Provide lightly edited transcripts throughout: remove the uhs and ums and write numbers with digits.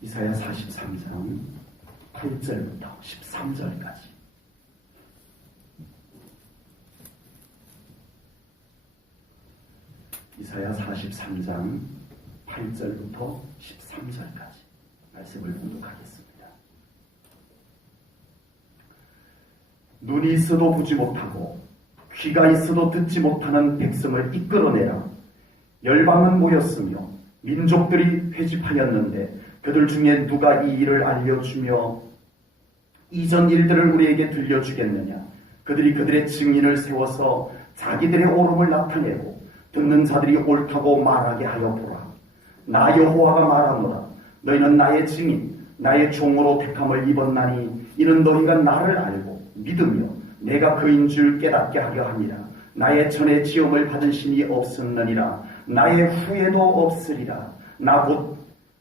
이사야 43장 8절부터 13절까지. 이사야 43장 8절부터 13절까지 말씀을 봉독하겠습니다. 눈이 있어도 보지 못하고 귀가 있어도 듣지 못하는 백성을 이끌어내라. 열방은 모였으며 민족들이 회집하였는데 그들 중에 누가 이 일을 알려주며 이전 일들을 우리에게 들려주겠느냐. 그들이 그들의 증인을 세워서 자기들의 옳음을 나타내고 듣는 자들이 옳다고 말하게 하여 보라. 나 여호와가 말하노라. 너희는 나의 증인 나의 종으로 택함을 입었나니 이는 너희가 나를 알고 믿으며 내가 그인 줄 깨닫게 하려 함이라. 나의 전에 지음을 받은 신이 없었느니라. 나의 후에도 없으리라.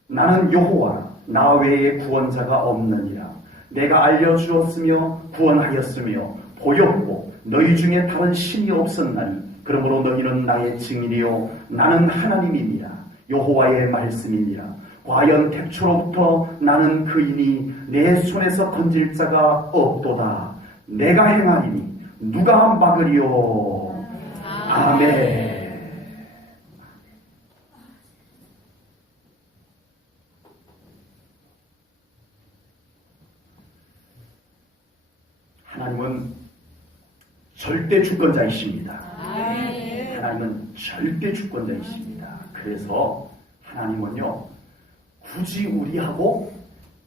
나는 여호와라. 나 외에 구원자가 없느니라. 내가 알려주었으며 구원하였으며 보였고 너희 중에 다른 신이 없었나니 그러므로 너희는 나의 증인이요 나는 하나님이니라. 여호와의 말씀이니라. 과연 태초로부터 나는 그이니 내 손에서 건질 자가 없도다. 내가 행하리니 누가 막으리요. 아멘. 하나님은 절대 주권자이십니다. 하나님은 절대 주권자이십니다. 그래서 하나님은요 굳이 우리하고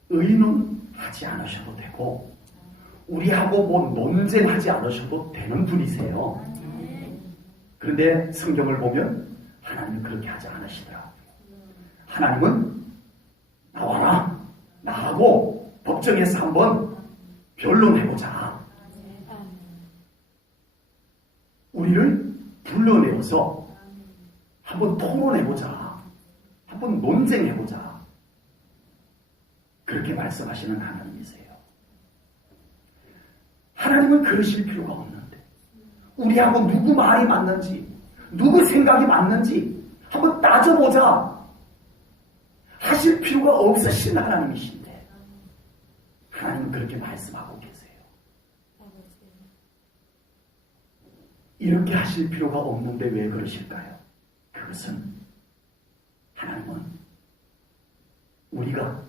의논하지 않으셔도 되고 우리하고 뭐 논쟁하지 않으셔도 되는 분이세요. 그런데 성경을 보면 하나님은 그렇게 하지 않으시더라. 하나님은 나와라. 나하고 법정에서 한번 변론해보자. 우리를 불러내어서 한번 토론해보자. 한번 논쟁해보자. 그렇게 말씀하시는 하나님이세요. 하나님은 그러실 필요가 없는데 우리하고 누구 말이 맞는지 누구 생각이 맞는지 한번 따져보자 하실 필요가 없으신 하나님이신데 하나님은 그렇게 말씀하고 계세요. 이렇게 하실 필요가 없는데 왜 그러실까요? 그것은 하나님은 우리가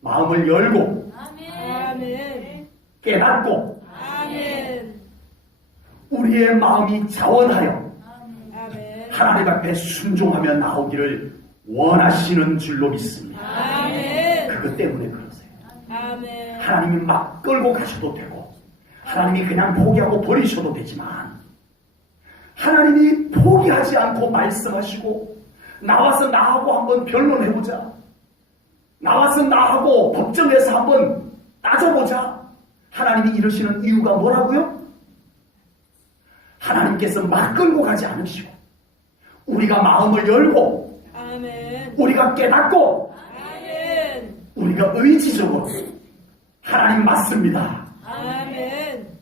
마음을 열고 아멘. 깨닫고 아멘. 우리의 마음이 자원하여 아멘. 하나님 앞에 순종하며 나오기를 원하시는 줄로 믿습니다. 아멘. 그것 때문에 그러세요. 아멘. 하나님이 막 끌고 가셔도 되고 하나님이 그냥 포기하고 버리셔도 되지만 하나님이 포기하지 않고 말씀하시고 나와서 나하고 한번 변론해보자. 나와서 나하고 법정에서 한번 따져보자. 하나님이 이러시는 이유가 뭐라고요? 하나님께서 막 끌고 가지 않으시고 우리가 마음을 열고 아멘. 우리가 깨닫고 아멘. 우리가 의지적으로 하나님 맞습니다. 아멘.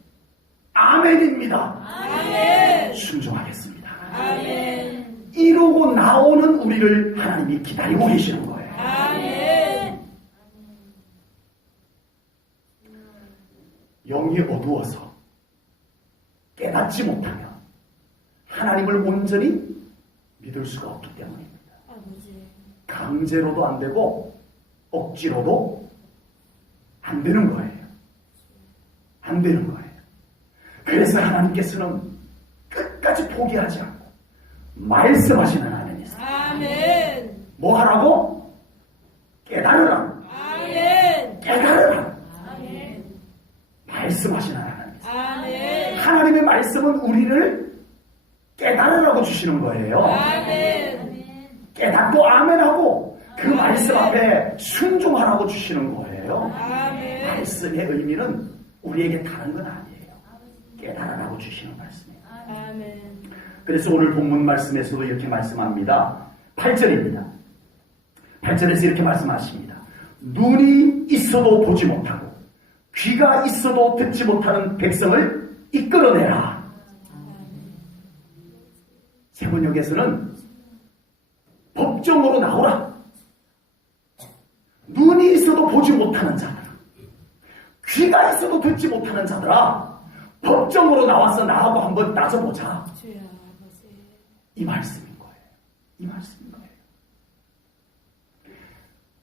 아멘입니다. 아멘. 순종하겠습니다. 아멘. 이러고 나오는 우리를 하나님이 기다리고 계시는 거예요. 아멘. 영이 어두워서 깨닫지 못하면 하나님을 온전히 믿을 수가 없기 때문입니다. 아버지. 강제로도 안 되고 억지로도 안 되는 거예요. 안 되는 거예요. 그래서 하나님께서는 끝까지 포기하지 않고 말씀하시는 하나님이세요. 아멘. 뭐 하라고? 깨달으라. 아멘. 깨달으라. 아멘. 말씀하시는 하나님이세요. 아멘. 하나님의 말씀은 우리를 깨달으라고 주시는 거예요. 아멘. 깨닫고 아멘하고 그 말씀 앞에 순종하라고 주시는 거예요. 아멘. 말씀의 의미는 우리에게 다른 건 아니에요. 깨달으라고 주시는 말씀이에요. 아멘. 그래서 오늘 본문 말씀에서도 이렇게 말씀합니다. 8절입니다. 8절에서 이렇게 말씀하십니다. 눈이 있어도 보지 못하고 귀가 있어도 듣지 못하는 백성을 이끌어내라. 세번역에서는 법정으로 나오라. 눈이 있어도 보지 못하는 자들, 귀가 있어도 듣지 못하는 자들아, 법정으로 나와서 나하고 한번 따져보자. 주여 아버지. 이 말씀인 거예요. 이 말씀인 거예요.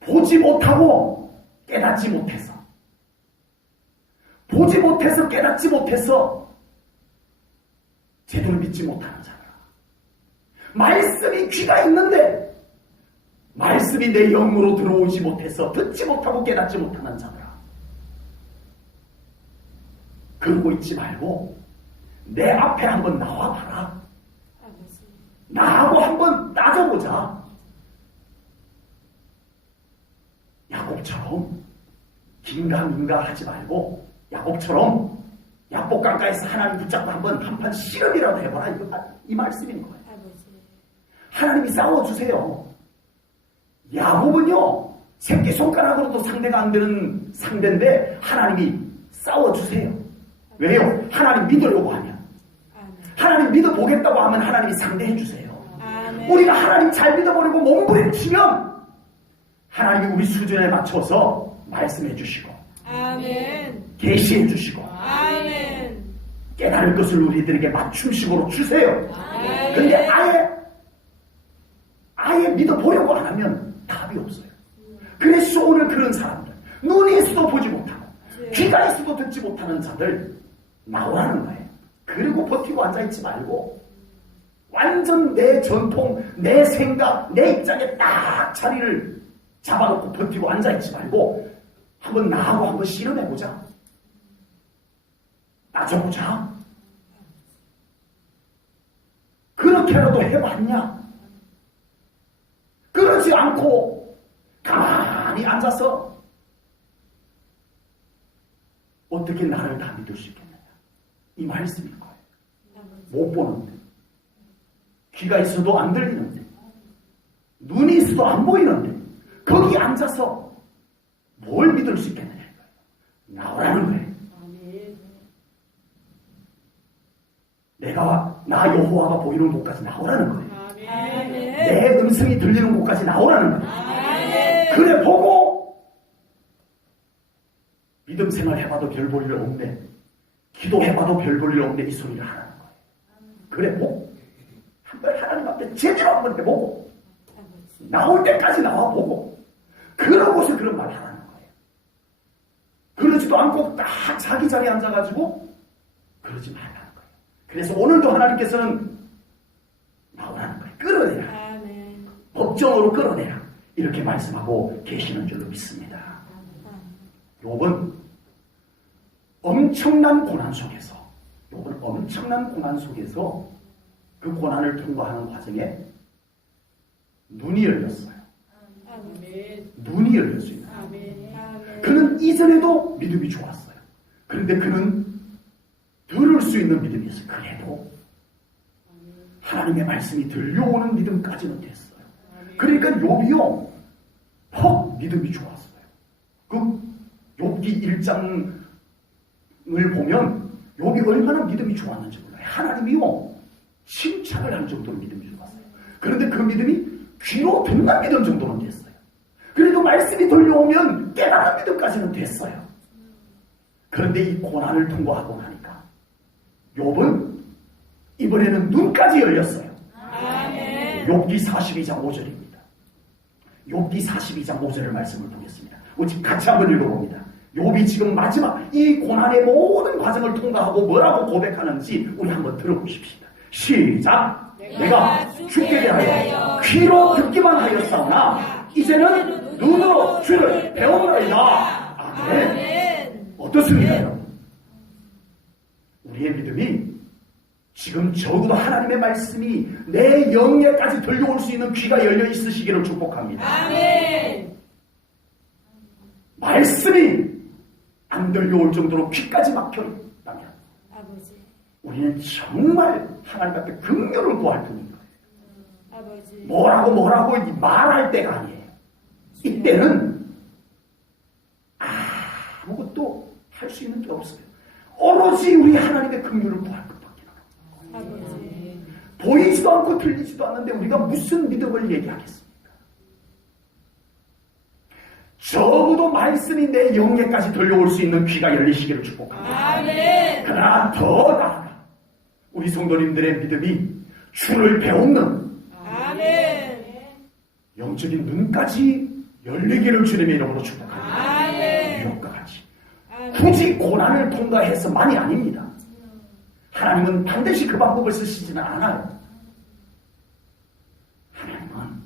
보지 못하고 깨닫지 못해서, 보지 못해서 깨닫지 못해서 제대로 믿지 못하는 자들아, 말씀이 귀가 있는데 말씀이 내 영으로 들어오지 못해서 듣지 못하고 깨닫지 못하는 자들아, 그러고 있지 말고 내 앞에 한번 나와봐라. 아버지. 나하고 한번 따져보자. 야곱처럼 긴가민가 하지 말고, 야곱처럼 야복강가에서 하나님 붙잡고 한판 씨름이라도 해봐라. 이 말씀인 거예요. 아버지. 하나님이 싸워주세요. 야곱은요, 새끼손가락으로도 상대가 안 되는 상대인데 하나님이 싸워주세요. 왜요? 하나님 믿으려고 하면, 아멘. 하나님 믿어보겠다고 하면 하나님이 상대해주세요. 아멘. 우리가 하나님 잘 믿어버리고 몸부림치면 하나님이 우리 수준에 맞춰서 말씀해 주시고 아멘. 계시해 주시고 아멘. 깨달을 것을 우리들에게 맞춤식으로 주세요. 아멘. 근데 아예 믿어보려고 안 하면 답이 없어요. 그래서 오늘 그런 사람들, 눈이 있어도 보지 못하고 귀가 있어도 듣지 못하는 자들 나오라는 거예요. 그리고 버티고 앉아있지 말고 완전 내 전통, 내 생각, 내 입장에 딱 자리를 잡아놓고 버티고 앉아있지 말고 한번 나하고 한번 실험해보자. 따져보자. 그렇게라도 해봤냐? 그러지 않고 가만히 앉아서 어떻게 나를 다 믿을 수 있겠느냐? 이 말씀인 거예요. 못 보는데, 귀가 있어도 안 들리는데, 눈이 있어도 안 보이는데 거기 앉아서 뭘 믿을 수 있겠느냐? 나오라는 거예요. 나 여호와가 보이는 곳까지 나오라는 거예요. 아멘. 내 음성이 들리는 곳까지 나오라는 거예요. 아멘. 그래 보고 믿음 생활 해봐도 별 볼 일 없네, 기도해봐도 별 볼 일 없네, 이 소리를 하라는 거예요. 그래 보고 한번 하나님 앞에 제대로 한번 해보고 나올 때까지 나와보고 그러고서 그런 말 하라는 거예요. 그러지도 않고 딱 자기 자리에 앉아가지고 그러지 말라는 거예요. 그래서 오늘도 하나님께서는 나오라는 거예요. 끌어내라. 아멘. 법정으로 끌어내라. 이렇게 말씀하고 계시는 줄로 믿습니다. 욥은 엄청난 고난 속에서, 그 고난을 통과하는 과정에 눈이 열렸어요. 아멘. 눈이 열렸어요. 아멘. 아멘. 그는 이전에도 믿음이 좋았어요. 그런데 그는 들을 수 있는 믿음이 있어요. 그래도 하나님의 말씀이 들려오는 믿음까지는 됐어요. 그러니까 욥이요, 퍽 믿음이 좋았어요. 그 욥기 1장을 보면 욥이 얼마나 믿음이 좋았는지 몰라요. 하나님이요, 칭찬을 할 정도로 믿음이 좋았어요. 그런데 그 믿음이 귀로 듣는 믿음 정도는 됐어요. 그래도 말씀이 들려오면 깨달은 믿음까지는 됐어요. 그런데 이 고난을 통과하고 나니까 욥은 이번에는 눈까지 열렸어요. 아멘. 욥기 42장 5절입니다. 욥기 42장 5절의 말씀을 보겠습니다. 우리 같이 한번 읽어봅니다. 욥이 지금 마지막 이 고난의 모든 과정을 통과하고 뭐라고 고백하는지 우리 한번 들어보십시다. 시작! 내가 죽게 대하여 귀로 듣기만 하였사오나 이제는 눈으로 주를 배우노이다. 아멘. 아멘. 어떻습니까, 여러분? 우리의 믿음이 지금 적어도 하나님의 말씀이 내 영예까지 들려올 수 있는 귀가 열려 있으시기를 축복합니다. 아멘. 말씀이 안 들려올 정도로 귀까지 막혀 있다면 아버지. 우리는 정말 하나님 앞에 긍휼을 구할 뿐인 거예요. 아버지. 뭐라고 말할 때가 아니에요. 이때는 아무것도 할 수 있는 게 없어요. 오로지 우리 하나님의 긍휼을 구할 것밖에 없어요. 아버지. 보이지도 않고 들리지도 않는데 우리가 무슨 믿음을 얘기하겠습니까? 적어도 말씀이 내 영예까지 들려올 수 있는 귀가 열리시기를 축복합니다. 아멘. 그러나 더 나아가 우리 성도님들의 믿음이 주를 배우는 아멘. 영적인 눈까지 열리기를 주님의 이름으로 축복합니다. 아멘. 유혹과 같이 아멘. 굳이 고난을 통과해서만이 아닙니다. 하나님은 반드시 그 방법을 쓰시지는 않아요. 하나님은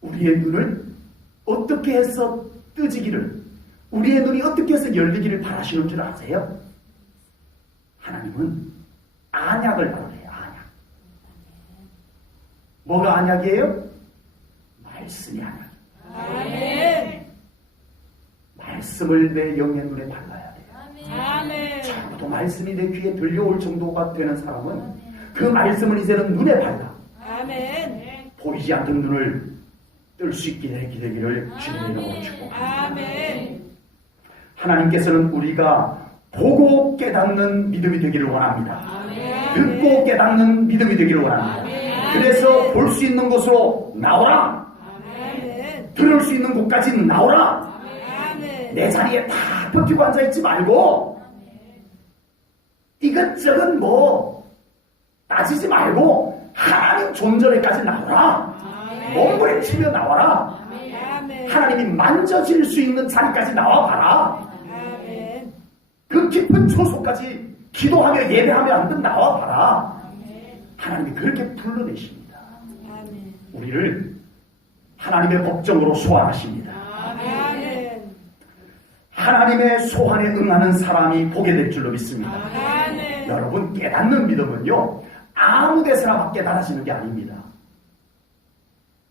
우리의 눈을 어떻게 해서 뜨지기를, 우리의 눈이 어떻게 해서 열리기를 바라시는 줄 아세요? 하나님은 안약을 나오래요. 안약. 뭐가 안약이에요? 말씀이 안약. 아멘. 말씀을 내 영의 눈에 발라야 돼요. 아멘. 적어도 말씀이 내 귀에 들려올 정도가 되는 사람은 그 말씀을 이제는 눈에 발라 아멘. 보이지 않는 눈을 뜰 수 있게 되기를 주님의 이름으로 축복합니다. 아멘. 하나님께서는 우리가 보고 깨닫는 믿음이 되기를 원합니다. 아멘. 듣고 깨닫는 믿음이 되기를 원합니다. 그래서 볼 수 있는 곳으로 나오라. 아멘. 들을 수 있는 곳까지 나오라. 아멘. 내 자리에 다 버티고 앉아있지 말고 이것저것 뭐 따지지 말고 하나님 존전에까지 나오라. 몸부림치며 나와라. 아멘. 하나님이 만져질 수 있는 자리까지 나와봐라. 아멘. 그 깊은 초소까지 기도하며 예배하며 앉은 나와봐라. 하나님이 그렇게 불러내십니다. 아멘. 우리를 하나님의 법정으로 소환하십니다. 아멘. 하나님의 소환에 응하는 사람이 보게 될 줄로 믿습니다. 아멘. 여러분, 깨닫는 믿음은요 아무 데서나 막 깨달아지는 게 아닙니다.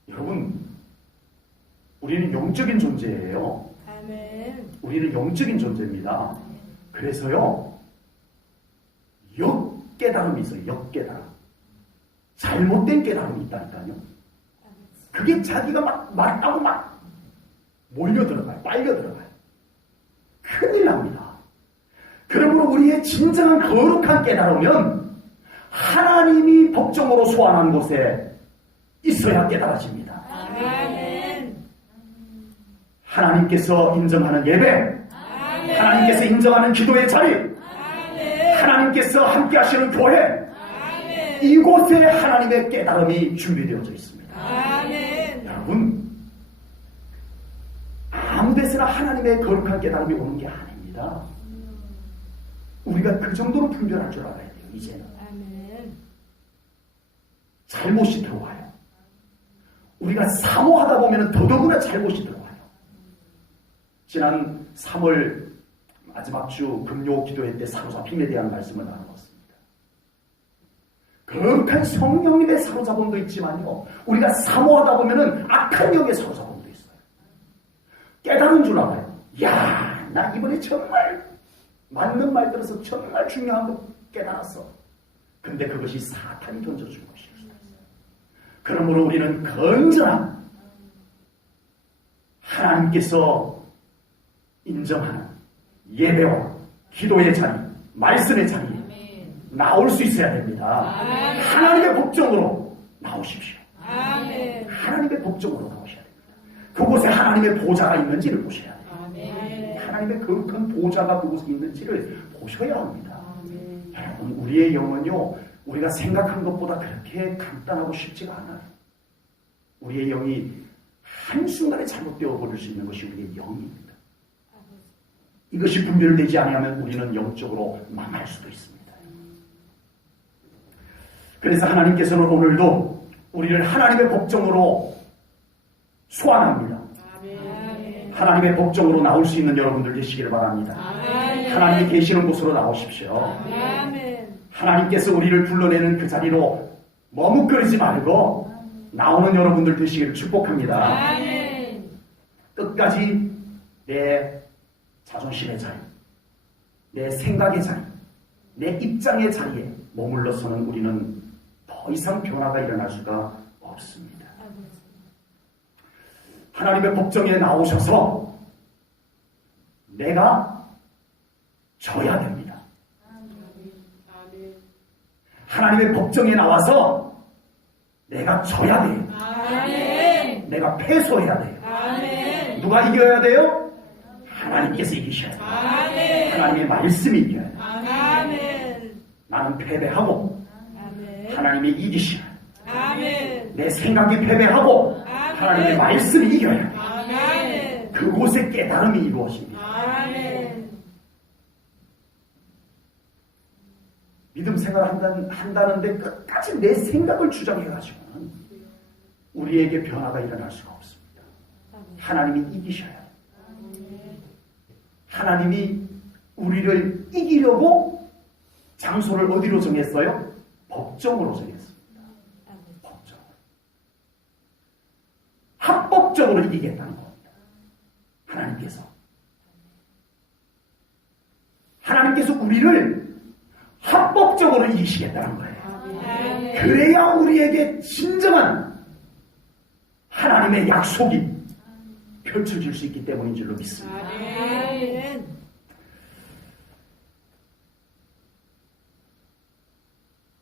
여러분, 우리는 영적인 존재예요. 아멘. 우리는 영적인 존재입니다. 그래서요 역깨달음이 있어요. 역깨달음. 잘못된 깨달음이 있다니까요. 그게 자기가 막 맞다고 막 몰려 들어가요. 빨려 들어가요. 큰일 납니다. 그러므로 우리의 진정한 거룩한 깨달음은 하나님이 법정으로 소환한 곳에 있어야 깨달아집니다. 아멘. 하나님께서 인정하는 예배, 아멘. 하나님께서 인정하는 기도의 자리, 아멘. 하나님께서 함께 하시는 교회, 아멘. 이곳에 하나님의 깨달음이 준비되어져 있습니다. 아멘. 여러분, 아무 데서나 하나님의 거룩한 깨달음이 오는 게 아닙니다. 우리가 그 정도로 분별할 줄 알아야 돼요. 이제는 아멘. 잘못이 들어와요. 우리가 사모하다 보면 더더구나 잘못이 들어와요. 지난 3월 마지막 주 금요 기도회 때 사로잡힘에 대한 말씀을 나누었습니다. 거룩한 성령님의 사로잡음도 있지만요, 우리가 사모하다 보면 악한 영의 사로잡음도 있어요. 깨달은 줄 알아요. 야, 나 이번에 정말 맞는 말 들어서 정말 중요한 거 깨달았어. 근데 그것이 사탄이 던져준 것이었어요. 그러므로 우리는 건전한 하나님께서 인정하는 예배와 기도의 자리, 말씀의 자리에 나올 수 있어야 됩니다. 아멘. 하나님의 법정으로 나오십시오. 아멘. 하나님의 법정으로 나오셔야 됩니다. 그곳에 하나님의 보좌가 있는지를 보셔야 돼요. 아멘. 하나님의 거룩한 보좌가 그곳에 있는지를 보셔야 합니다. 아멘. 여러분, 우리의 영은요, 우리가 생각한 것보다 그렇게 간단하고 쉽지가 않아요. 우리의 영이 한순간에 잘못되어 버릴 수 있는 것이 우리의 영입니다. 이것이 분별되지 않으면 우리는 영적으로 망할 수도 있습니다. 그래서 하나님께서는 오늘도 우리를 하나님의 법정으로 소환합니다. 아멘. 하나님의 법정으로 나올 수 있는 여러분들 되시기를 바랍니다. 아멘. 하나님이 계시는 곳으로 나오십시오. 아멘. 하나님께서 우리를 불러내는 그 자리로 머뭇거리지 말고 나오는 여러분들 되시기를 축복합니다. 아멘. 끝까지 내 자존심의 자리, 내 생각의 자리, 내 입장의 자리에 머물러서는 우리는 더 이상 변화가 일어날 수가 없습니다. 하나님의 법정에 나오셔서 내가 져야 됩니다. 하나님의 법정에 나와서 내가 져야 돼요. 아멘. 내가 패소해야 돼요. 아멘. 누가 이겨야 돼요? 하나님께서 이기셔야 돼요. 아멘. 하나님의 말씀이 이겨야 돼요. 아멘. 나는 패배하고 아멘. 하나님이 이기셔야 돼요. 아멘. 내 생각이 패배하고 하나님의 말씀이 이겨야 돼요. 아멘. 그곳에 깨달음이 이루어집니다. 아멘. 믿음 생활을 한다는데 끝까지 내 생각을 주장해가지고는 우리에게 변화가 일어날 수가 없습니다. 하나님이 이기셔야 해요. 하나님이 우리를 이기려고 장소를 어디로 정했어요? 법정으로 정했습니다. 법정으로. 합법적으로 이기겠다는 겁니다. 하나님께서 우리를 합법적으로 이기시겠다는 거예요. 아멘. 그래야 우리에게 진정한 하나님의 약속이 펼쳐질 수 있기 때문인 줄로 믿습니다. 아멘.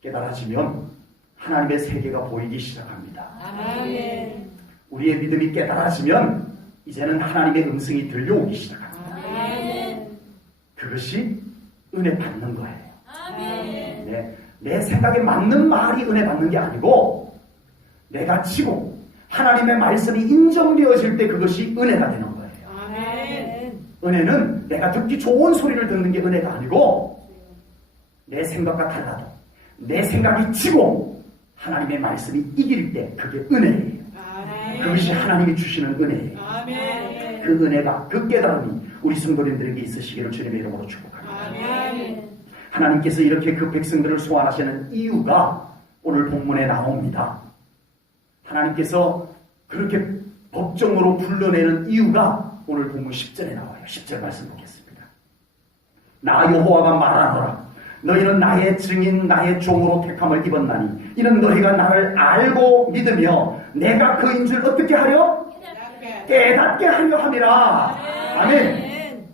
깨달아지면 하나님의 세계가 보이기 시작합니다. 아멘. 우리의 믿음이 깨달아지면 이제는 하나님의 음성이 들려오기 시작합니다. 아멘. 그것이 은혜 받는 거예요. 아멘. 네, 내 생각에 맞는 말이 은혜 받는 게 아니고 내가 치고 하나님의 말씀이 인정되어질 때 그것이 은혜가 되는 거예요. 아멘. 은혜는 내가 듣기 좋은 소리를 듣는 게 은혜가 아니고 내 생각과 달라도 내 생각이 치고 하나님의 말씀이 이길 때 그게 은혜예요. 아멘. 그것이 하나님이 주시는 은혜예요. 아멘. 그 은혜가, 그 깨달음이 우리 성도님들에게 있으시기를 주님의 이름으로 축복합니다. 아멘. 하나님께서 이렇게 그 백성들을 소환하시는 이유가 오늘 본문에 나옵니다. 하나님께서 그렇게 법정으로 불러내는 이유가 오늘 본문 10절에 나와요. 10절 말씀 보겠습니다. 나 여호와가 말하노라. 너희는 나의 증인 나의 종으로 택함을 입었나니 이는 너희가 나를 알고 믿으며 내가 그인 줄 어떻게 하려? 깨닫게 하려 함이라. 아멘.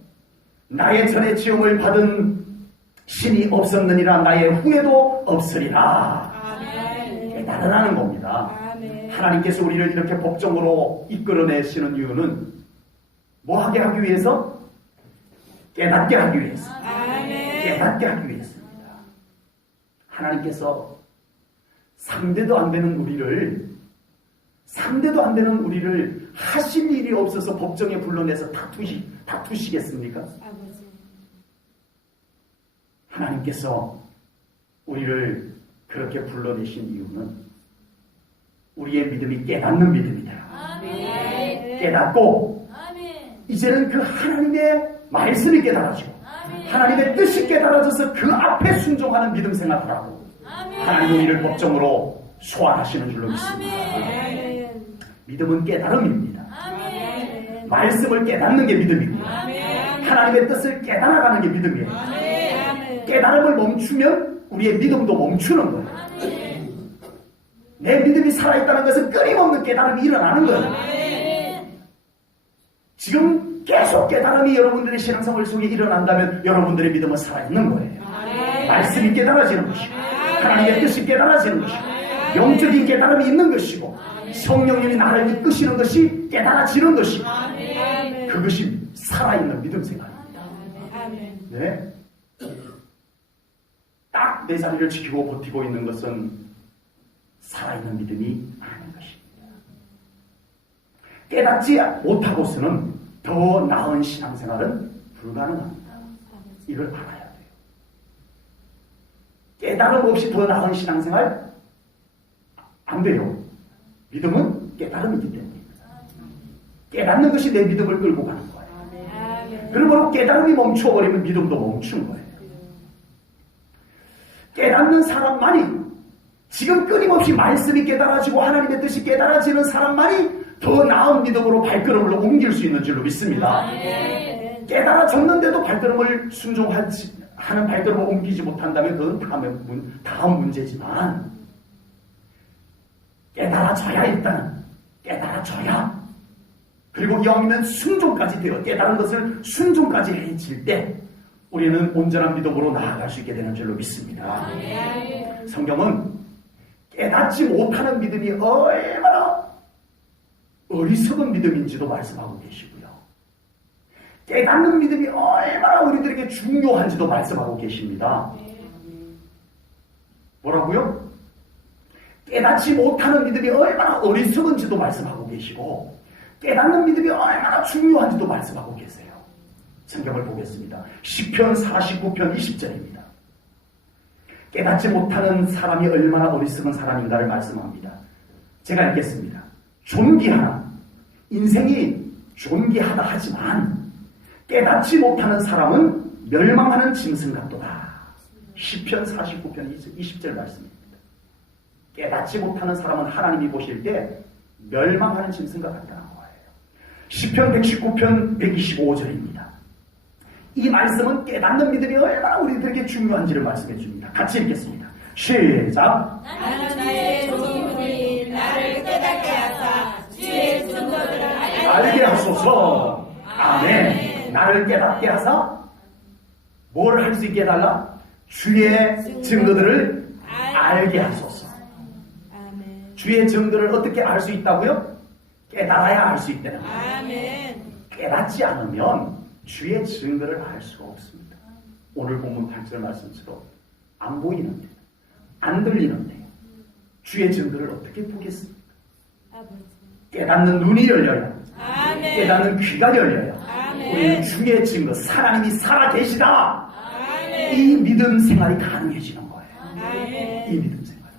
나의 전에 지음을 받은 신이 없었느니라 나의 후에도 없으리라. 아멘. 깨달으라는 겁니다. 아멘. 하나님께서 우리를 이렇게 법정으로 이끌어내시는 이유는 뭐 하게 하기 위해서? 깨닫게 하기 위해서. 아멘. 깨닫게 하기 위해서입니다. 하나님께서 상대도 안 되는 우리를 하실 일이 없어서 법정에 불러내서 다투시겠습니까? 아버지. 하나님께서 우리를 그렇게 불러내신 이유는 우리의 믿음이 깨닫는 믿음이다. 아멘. 깨닫고 아멘. 이제는 그 하나님의 말씀이 깨달아지고 아멘. 하나님의 뜻이 깨달아져서 그 앞에 순종하는 믿음 생활하라고 아멘. 하나님 우리를 법정으로 소환하시는 줄로 믿습니다. 아멘. 믿음은 깨달음입니다. 아멘. 말씀을 깨닫는 게 믿음이고 아멘. 하나님의 뜻을 깨달아가는 게 믿음이에요. 아멘. 깨달음을 멈추면 우리의 믿음도 멈추는 거예요. 아멘. 내 믿음이 살아있다는 것은 끊임없는 깨달음이 일어나는 거예요. 아멘. 지금 계속 깨달음이 여러분들의 신앙생활 속에 일어난다면 여러분들의 믿음은 살아있는 거예요. 아멘. 말씀이 깨달아지는 것이고 하나님의 뜻이 깨달아지는 것이고 영적인 깨달음이 있는 것이고 성령님이 나를 이끄시는 것이 깨달아지는 것이고 아멘. 그것이 살아있는 믿음 생활입니다. 아멘. 네? 딱 내 자리를 지키고 버티고 있는 것은 살아있는 믿음이 아닌 것입니다. 깨닫지 못하고서는 더 나은 신앙생활은 불가능합니다. 이걸 알아야 돼요. 깨달음 없이 더 나은 신앙생활 안 돼요. 믿음은 깨달음이기 때문입니다. 깨닫는 것이 내 믿음을 끌고 가는 거예요. 아멘. 그러므로 깨달음이 멈춰버리면 믿음도 멈춘 거예요. 깨닫는 사람만이 지금 끊임없이 말씀이 깨달아지고 하나님의 뜻이 깨달아지는 사람만이 더 나은 믿음으로 발걸음을 옮길 수 있는 줄로 믿습니다. 아멘. 깨달아졌는데도 발걸음을 하는 발걸음을 옮기지 못한다면 그건 다음 문제지만 깨달아져야 일단 깨달아져야 그리고 이왕이면 순종까지 되어 깨달은 것을 순종까지 해질 때 우리는 온전한 믿음으로 나아갈 수 있게 되는 줄로 믿습니다. 아멘. 성경은 깨닫지 못하는 믿음이 얼마나 어리석은 믿음인지도 말씀하고 계시고요. 깨닫는 믿음이 얼마나 우리들에게 중요한지도 말씀하고 계십니다. 뭐라고요? 깨닫지 못하는 믿음이 얼마나 어리석은지도 말씀하고 계시고 깨닫는 믿음이 얼마나 중요한지도 말씀하고 계세요. 성경을 보겠습니다. 시편 49편 20절입니다. 깨닫지 못하는 사람이 얼마나 어리석은 사람인가를 말씀합니다. 제가 읽겠습니다. 존귀하나 인생이 존귀하다 하지만 깨닫지 못하는 사람은 멸망하는 짐승 같도다. 시편 49편 20절 말씀입니다. 깨닫지 못하는 사람은 하나님이 보실 때 멸망하는 짐승과 같다는 거예요. 시편 119편 125절입니다. 이 말씀은 깨닫는 믿음이 얼마나 우리들에게 중요한지를 말씀해 줍니다. 같이 읽겠습니다. 시작. 나는 주의 종이니 나를 깨닫게 하사 주의 증거들을 알게 하소서. 아멘. 나를 깨닫게 하사 뭘 할 수 있게 해달라? 주의 증거들을 알게 하소서. 아멘. 주의 증거를 어떻게 알 수 있다고요? 깨달아야 알 수 있다는 거예요. 아멘. 깨닫지 않으면 주의 증거를 알 수가 없습니다. 오늘 본문 8절 말씀처럼 안 보이는데, 안 들리는데 주의 증거를 어떻게 보겠습니까? 아버지. 깨닫는 눈이 열려야, 아멘. 깨닫는 귀가 열려야 아멘. 우리는 주의 증거, 하나님이 살아계시다, 아멘. 이 믿음 생활이 가능해지는 거예요. 아멘. 이 믿음 생활.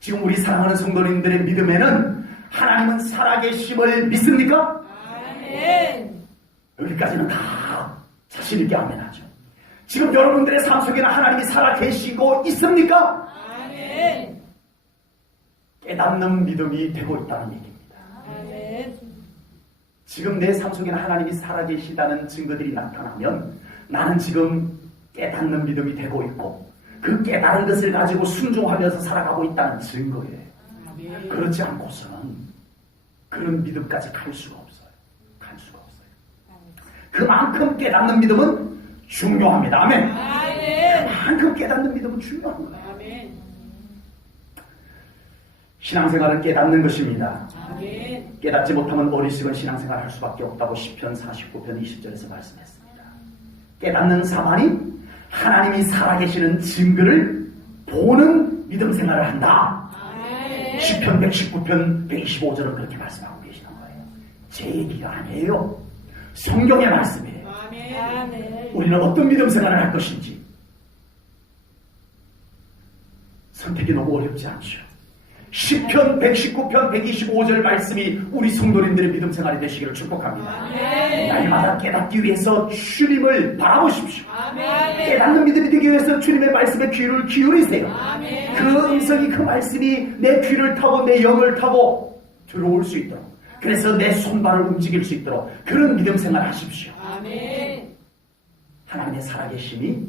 지금 우리 사랑하는 성도님들의 믿음에는 하나님은 살아계심을 믿습니까? 아멘. 여기까지는 다 자신 있게 아멘하죠. 지금 여러분들의 삶 속에는 하나님이 살아계시고 있습니까? 아멘. 깨닫는 믿음이 되고 있다는 얘기입니다. 아멘. 지금 내 삶 속에는 하나님이 살아계시다는 증거들이 나타나면 나는 지금 깨닫는 믿음이 되고 있고 그 깨달은 것을 가지고 순종하면서 살아가고 있다는 증거예요. 그렇지 않고서는 그런 믿음까지 갈 수가 없어요. 갈 수가 없어요. 그만큼 깨닫는 믿음은 중요합니다. 아멘. 아멘. 그만큼 깨닫는 믿음은 중요한 거예요. 아멘. 신앙생활은 깨닫는 것입니다. 아멘. 깨닫지 못하면 어리석은 신앙생활을 할 수밖에 없다고 시편 49편 20절에서 말씀했습니다. 깨닫는 사람이 하나님이 살아계시는 증거를 보는 믿음 생활을 한다. 아멘. 시편 119편 125절은 그렇게 말씀하고 계시는 거예요. 제 얘기가 아니에요. 성경의 말씀이에요. 아멘. 아멘. 우리는 어떤 믿음 생활을 할 것인지 선택이 너무 어렵지 않죠. 시편 119편 125절 말씀이 우리 성도님들의 믿음 생활이 되시기를 축복합니다. 아멘. 날마다 깨닫기 위해서 주님을 바라보십시오. 아멘. 깨닫는 믿음이 되기 위해서 주님의 말씀에 귀를 기울이세요. 아멘. 그 음성이, 그 말씀이 내 귀를 타고 내 영을 타고 들어올 수 있도록, 그래서 내 손발을 움직일 수 있도록 그런 믿음 생활 하십시오. 아멘. 하나님의 살아계심이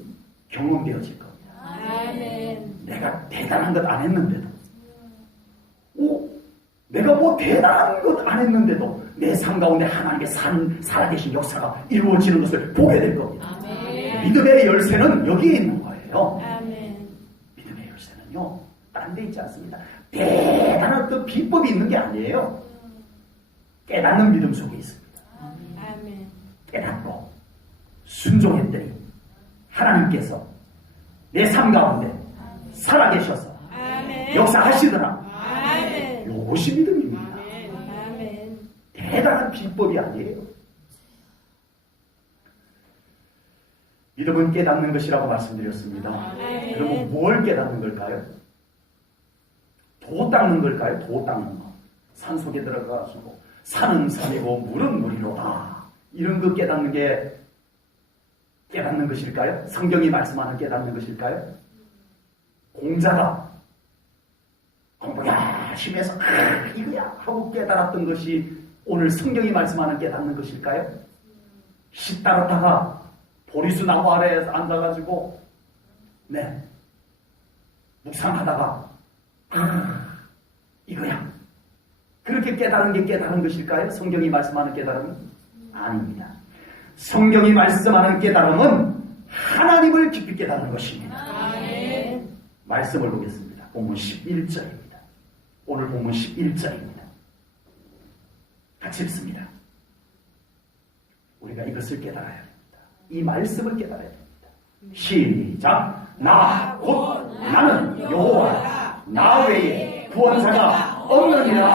경험되어질 겁니다. 아멘. 내가 대단한 것 안 했는데도, 내가 뭐 대단한 것 안 했는데도 내 삶 가운데 하나님의 살아계신 역사가 이루어지는 것을 보게 될 겁니다. 아멘. 믿음의 열쇠는 여기에 있는 거예요. 아멘. 믿음의 열쇠는요, 다른 데 있지 않습니다. 대단한 어떤 비법이 있는 게 아니에요. 깨닫는 믿음 속에 있습니다. 아멘. 깨닫고 순종했더니 하나님께서 내 삶 가운데 살아계셔서 아멘. 역사하시더라. 아멘. 이것이 믿음입니다. 아멘. 대단한 비법이 아니에요. 믿음은 깨닫는 것이라고 말씀드렸습니다. 아멘. 그러면 뭘 깨닫는 걸까요? 도 닦는 걸까요? 도 닦는 거. 산 속에 들어가가지고 산은 산이고 물은 물이로다. 이런 거 깨닫는 게 깨닫는 것일까요? 성경이 말씀하는 깨닫는 것일까요? 공자가 공부 열심히 해서 이거야 하고 깨달았던 것이 오늘 성경이 말씀하는 깨닫는 것일까요? 시 따랐다가 보리수 나무 아래에 앉아가지고 묵상하다가 이거야 그렇게 깨달은 게 깨달은 것일까요? 성경이 말씀하는 깨달음은? 아닙니다. 성경이 말씀하는 깨달음은 하나님을 깊이 깨닫는 것입니다. 아멘. 말씀을 보겠습니다. 본문 11절입니다. 오늘 본문 11절입니다. 같이 읽습니다. 우리가 이것을 깨달아야 됩니다. 이 말씀을 깨달아야 됩니다. 시작. 나 곧 나는 여호와라. 나 외에 구원자가 없느니라.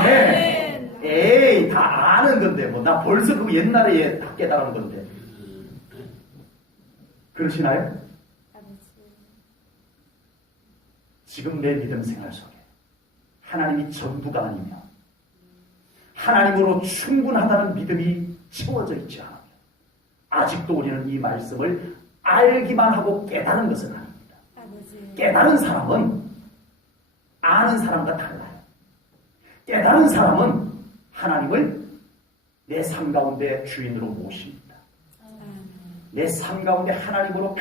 아멘. 에이, 다 아는 건데 뭐 나 벌써 그 옛날에 다 깨달은 건데. 그러시나요? 지금 내 믿음 생활 속에 하나님이 전부가 아니며 하나님으로 충분하다는 믿음이 채워져 있지 않으며 아직도 우리는 이 말씀을 알기만 하고 깨달은 것은 아닙니다. 깨달은 사람은 아는 사람과 달라요. 깨달은 사람은 하나님을 내 삶 가운데 주인으로 모십니다. 내 삶 가운데 하나님으로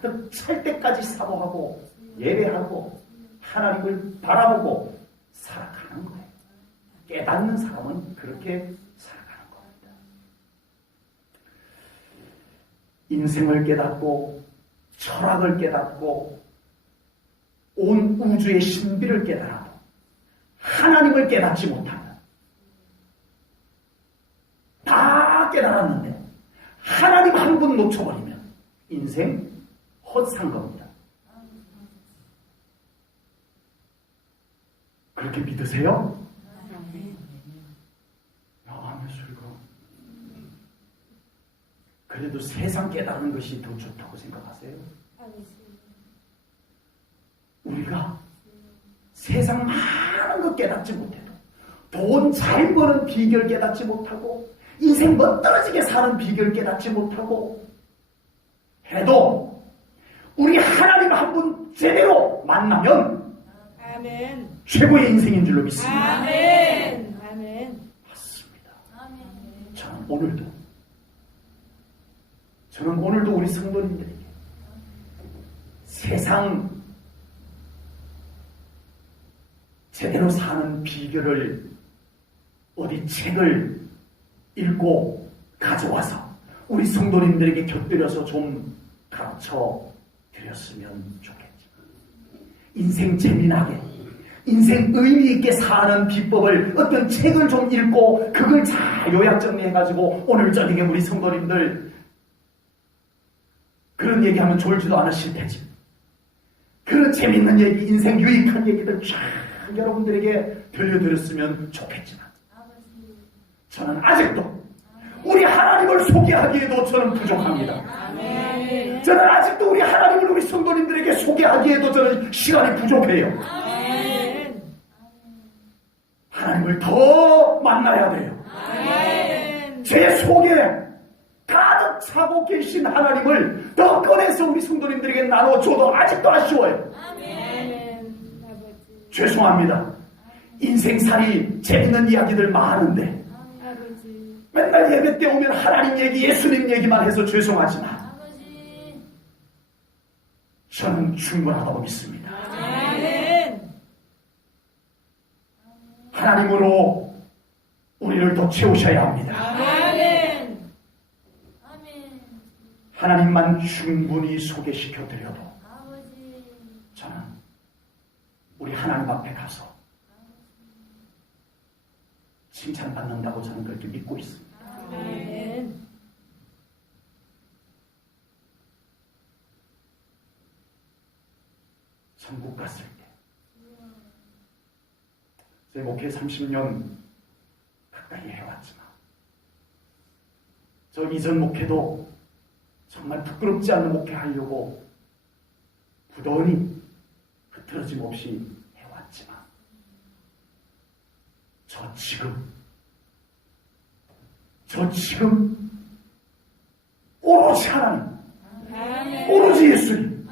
가득 찰 때까지 사모하고 예배하고 하나님을 바라보고 살아가는 거예요. 깨닫는 사람은 그렇게 살아가는 겁니다. 인생을 깨닫고 철학을 깨닫고 온 우주의 신비를 깨달아도 하나님을 깨닫지 못하면 다 깨달았는데 하나님 한 분 놓쳐버리면 인생 헛산 겁니다. 그렇게 믿으세요? 아멘 소리가. 그래도 세상 깨달은 것이 더 좋다고 생각하세요? 우리가 세상 많은 것 깨닫지 못해도 돈 잘 버는 비결 깨닫지 못하고 인생 멋들어지게 사는 비결 깨닫지 못하고 해도 우리 하나님 한 분 제대로 만나면 아멘. 최고의 인생인 줄로 믿습니다. 아멘. 아멘. 맞습니다. 저는 오늘도 우리 성도님들에게 세상 제대로 사는 비결을 어디 책을 읽고 가져와서 우리 성도님들에게 곁들여서 좀 가르쳐 드렸으면 좋겠죠. 인생 재미나게 인생 의미 있게 사는 비법을 어떤 책을 좀 읽고 그걸 잘 요약 정리해가지고 오늘 저녁에 우리 성도님들 그런 얘기하면 졸지도 않으실 테지. 그런 재밌는 얘기, 인생 유익한 얘기들 쫙 여러분들에게 들려드렸으면 좋겠지만 저는 아직도 우리 하나님을 소개하기에도 저는 부족합니다. 저는 아직도 우리 하나님을 우리 성도님들에게 소개하기에도 저는 시간이 부족해요. 하나님을 더 만나야 돼요. 제 속에 가득 차고 계신 하나님을 더 꺼내서 우리 성도님들에게 나눠줘도 아직도 아쉬워요. 죄송합니다. 인생살이 재밌는 이야기들 많은데 맨날 예배 때 오면 하나님 얘기, 예수님 얘기만 해서 죄송하지만 저는 충분하다고 믿습니다. 하나님으로 우리를 더 채우셔야 합니다. 하나님만 충분히 소개시켜드려도 저는 우리 하나님 앞에 가서 칭찬받는다고 저는 그렇게 믿고 있습니다. 천국 갔을 때 제 목회 30년 가까이 해왔지만 저 이전 목회도 정말 부끄럽지 않은 목회하려고 부단히 흐트러짐 없이 해왔지만 저 지금 오로지 하나님, 오로지 예수님,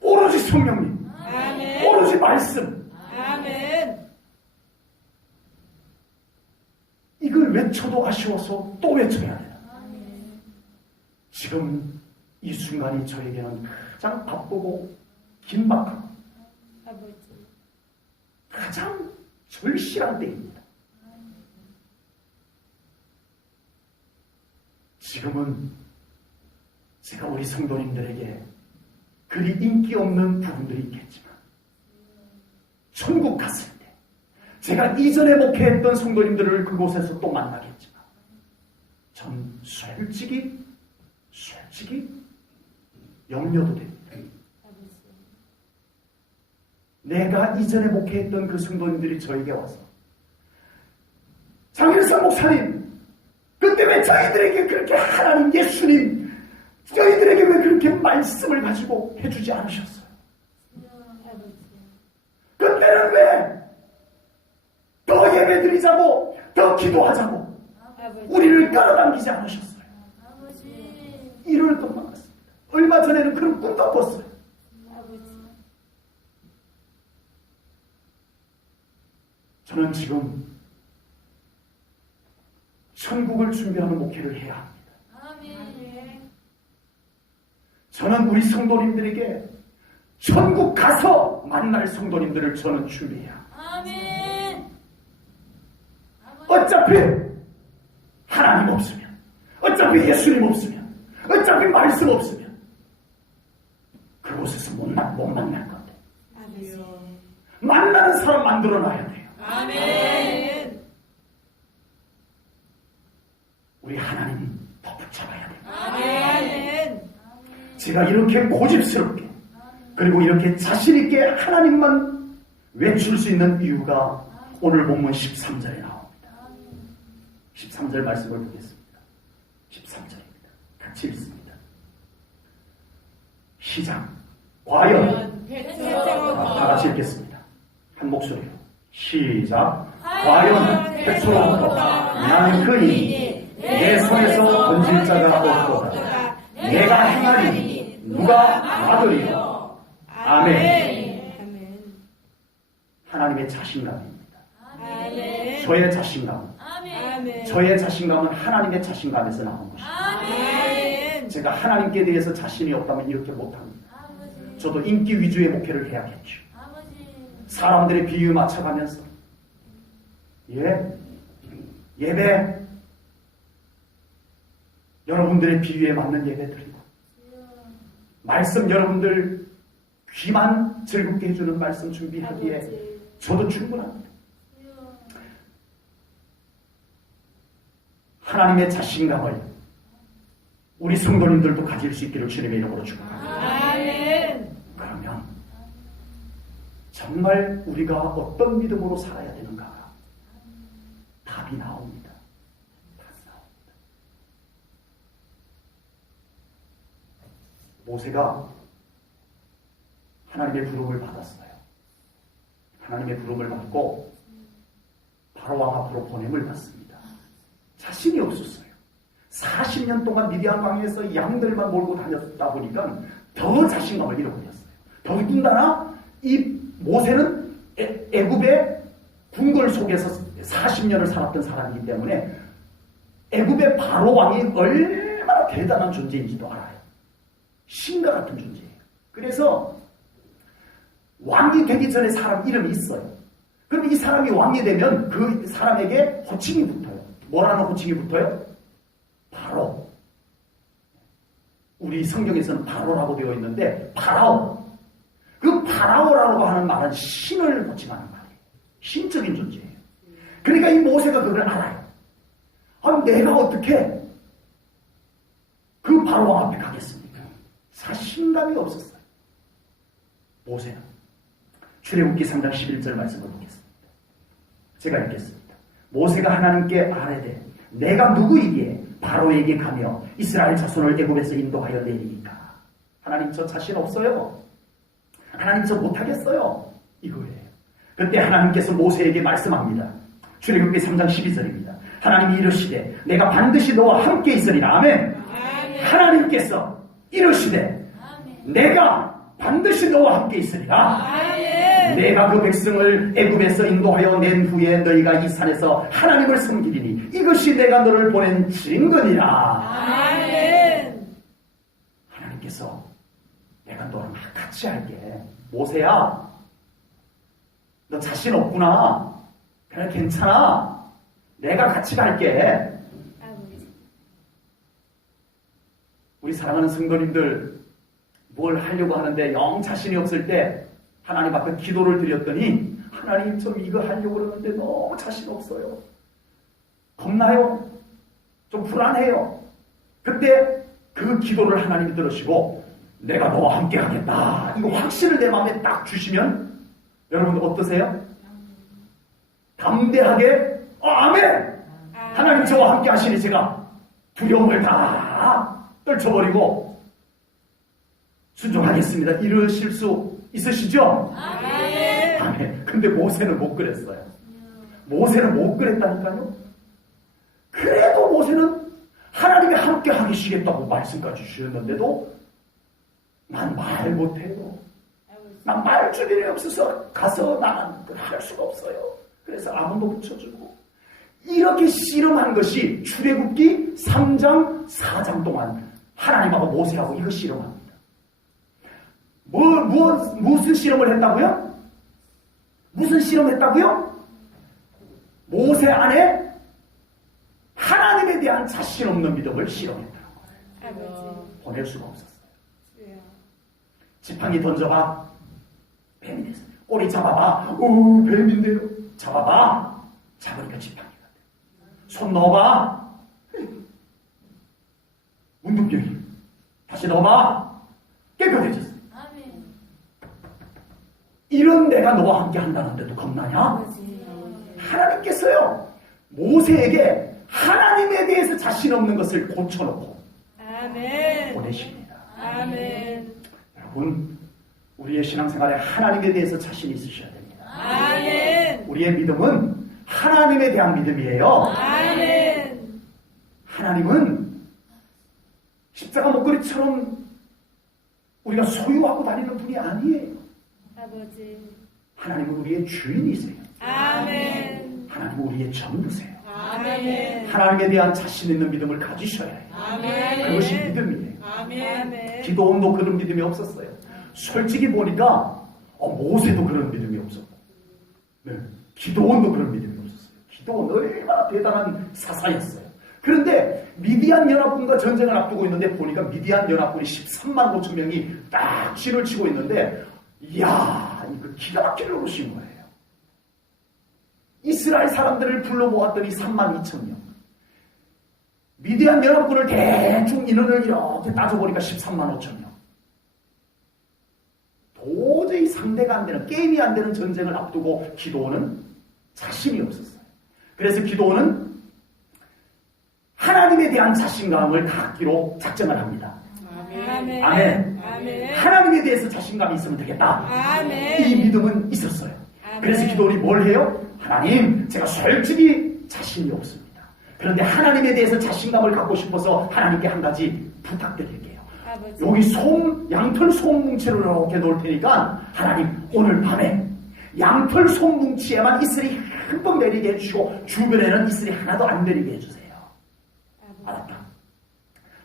오로지 성령님, 오로지 말씀, 이걸 외쳐도 아쉬워서 또 외쳐야 돼요. 지금 이 순간이 저에게는 가장 바쁘고 긴박하고 가장 절실한 때입니다. 지금은 제가 우리 성도님들에게 그리 인기 없는 부분들이 있겠지만 천국 갔을 때 제가 이전에 목회했던 성도님들을 그곳에서 또 만나겠지만 전 솔직히 염려도 됩니다. 내가 이전에 목회했던 그 성도님들이 저에게 와서 장일성 목사님, 그때 왜 저희들에게 그렇게 하나님 예수님 저희들에게 왜 그렇게 말씀을 가지고 해주지 않으셨어요? 그때는 왜 더 예배드리자고 더 기도하자고 우리를 끌어당기지 않으셨어요? 이럴 것만 같습니다. 얼마 전에는 그런 꿈도 꿨어요. 저는 지금 천국을 준비하는 목회를 해야 합니다. 저는 우리 성도님들에게 천국 가서 만날 성도님들을 저는 준비해야 합니다. 어차피 하나님 없으면, 어차피 예수님 없으면, 어차피 말씀 없으면 그곳에서 못 만날 건데 만나는 사람 만들어놔야 돼요. 아멘. 우리 하나님 더 붙잡아야 돼요. 아멘. 제가 이렇게 고집스럽게 그리고 이렇게 자신있게 하나님만 외칠 수 있는 이유가 오늘 본문 13절에 나옵니다. 13절 말씀을 보겠습니다. 13절입니다. 같이 읽습니다. 시작. 과연 다 같이 읽겠습니다. 한 목소리로 시작. 과연 태초로부터 나는 그니 내 손에서 건질 자가 없도다. 내가 행하리니 누가 막으리요. 아멘. 하나님의 자신감입니다. 저의 자신감. 저의 자신감은 하나님의 자신감에서 나온 것입니다. 제가 하나님께 대해서 자신이 없다면 이렇게 못합니다. 저도 인기 위주의 목회를 해야겠죠. 사람들의 비유 맞춰가면서 예배 여러분들의 비유에 맞는 예배 드리고 말씀 여러분들 귀만 즐겁게 해주는 말씀 준비하기에 저도 충분합니다. 하나님의 자신감을 우리 성도님들도 가질 수 있기를 주님의 이름으로 축원합니다. 그러면 정말 우리가 어떤 믿음으로 살아야 되는가? 답이 나옵니다. 답이 나옵니다. 모세가 하나님의 부름을 받았어요. 하나님의 부름을 받고 바로왕 앞으로 보냄을 받습니다. 자신이 없었어요. 40년 동안 미디안 광야에서 양들만 몰고 다녔다 보니까 더 자신감을 잃어버렸어요. 더군다나 이 모세는 애굽의 궁궐 속에서 40년을 살았던 사람이기 때문에 애굽의 바로 왕이 얼마나 대단한 존재인지도 알아요. 신과 같은 존재예요. 그래서 왕이 되기 전에 사람 이름이 있어요. 그럼 이 사람이 왕이 되면 그 사람에게 호칭이 붙어요. 뭐라는 호칭이 붙어요? 바로. 우리 성경에서는 바로라고 되어 있는데 파라오. 그 파라오라고 하는 말은 신을 호칭하는 말이에요. 신적인 존재예요. 그러니까 이 모세가 그걸 알아요. 내가 어떻게 그 바로왕 앞에 가겠습니까? 자신감이 없었어요. 모세는. 출애굽기 3장 11절 말씀을 보겠습니다. 제가 읽겠습니다. 모세가 하나님께 아뢰되 내가 누구이기에 바로에게 가며 이스라엘 자손을 애굽에서 인도하여 내리니까. 하나님 저 자신 없어요. 하나님 저 못하겠어요. 이거예요. 그때 하나님께서 모세에게 말씀합니다. 출애굽기 3장 12절입니다. 하나님이 이르시되 내가 반드시 너와 함께 있으리라. 아멘. 하나님께서 이르시되 내가 반드시 너와 함께 있으리라. 내가 그 백성을 애굽에서 인도하여 낸 후에 너희가 이 산에서 하나님을 섬기리니 이것이 내가 너를 보낸 증거니라. 하나님께서 내가 너랑 같이 할게. 모세야, 너 자신 없구나. 그래 괜찮아. 내가 같이 갈게. 우리 사랑하는 성도님들, 뭘 하려고 하는데 영 자신이 없을 때 하나님 앞에 기도를 드렸더니 하나님 저 이거 하려고 그러는데 너무 자신 없어요. 겁나요? 좀 불안해요. 그때 그 기도를 하나님이 들으시고 내가 너와 함께 하겠다. 이거 확신을 내 마음에 딱 주시면 여러분 어떠세요? 담대하게 아멘! 하나님 저와 함께 하시니 제가 두려움을 다 떨쳐버리고 순종하겠습니다. 이러실 수 있으시죠? 아멘. 아멘. 근데 모세는 못 그랬어요. 모세는 못 그랬다니까요. 그래도 모세는 하나님이 함께 하시겠다고 말씀까지 주셨는데도 난 말 못해요. 난 말 주변이 없어서 가서 나는 할 수가 없어요. 그래서 아무도 붙여주고 이렇게 씨름한 것이 출애굽기 3장 4장 동안 하나님하고 모세하고 이거 씨름합니다. 무슨 씨름을 했다고요? 무슨 씨름했다고요? 모세 안에 하나님에 대한 자신 없는 믿음을 실험했다는 거예요. 보낼 수가 없었어요. 지팡이 던져봐. 뱀이 됐어요. 꼬리 잡아봐. 오, 뱀인데요. 잡아봐. 잡으니까 지팡이가 돼. 손 넣어봐. 운동경이. 다시 넣어봐. 깨끗해졌어. 이런 내가 너와 함께 한다는데도 겁나냐? 하나님께서요, 모세에게 하나님에 대해서 자신 없는 것을 고쳐놓고 보내십니다. 아멘. 여러분, 우리의 신앙생활에 하나님에 대해서 자신이 있으셔야 됩니다. 아멘. 우리의 믿음은 하나님에 대한 믿음이에요. 아멘. 하나님은 십자가 목걸이처럼 우리가 소유하고 다니는 분이 아니에요. 아버지. 하나님은 우리의 주인이세요. 아멘. 하나님은 우리의 전부세요. 아멘. 하나님에 대한 자신 있는 믿음을 가지셔야 해요. 아멘. 그것이 믿음이에요. 아멘. 기도원도 그런 믿음이 없었어요. 솔직히 보니까 모세도 그런 믿음이 없었고, 네, 기도원도 그런 믿음이 없었어요. 기도원 얼마나 대단한 사사였어요. 그런데 미디안 연합군과 전쟁을 앞두고 있는데 보니까 미디안 연합군이 13만 5천 명이 딱 진을 치고 있는데, 이야, 이거 기가 막히게 오신 거예요. 이스라엘 사람들을 불러 모았더니 3만 2천 명. 미디안 연합군을 대충 인원을 이렇게 따져보니까 13만 5천 명. 도저히 상대가 안 되는, 게임이 안 되는 전쟁을 앞두고 기도원은 자신이 없었어요. 그래서 기도원은 하나님에 대한 자신감을 갖기로 작정을 합니다. 아멘. 아멘. 아멘. 하나님에 대해서 자신감이 있으면 되겠다. 아멘. 이 믿음은 있었어요. 아멘. 그래서 기도원이 뭘 해요? 하나님, 제가 솔직히 자신이 없습니다. 그런데 하나님에 대해서 자신감을 갖고 싶어서 하나님께 한 가지 부탁드릴게요. 아버지. 여기 양털 솜뭉치를 이렇게 놓을 테니까 하나님 오늘 밤에 양털 솜뭉치에만 이슬이 한 번 내리게 해주시고 주변에는 이슬이 하나도 안 내리게 해주세요. 알았다.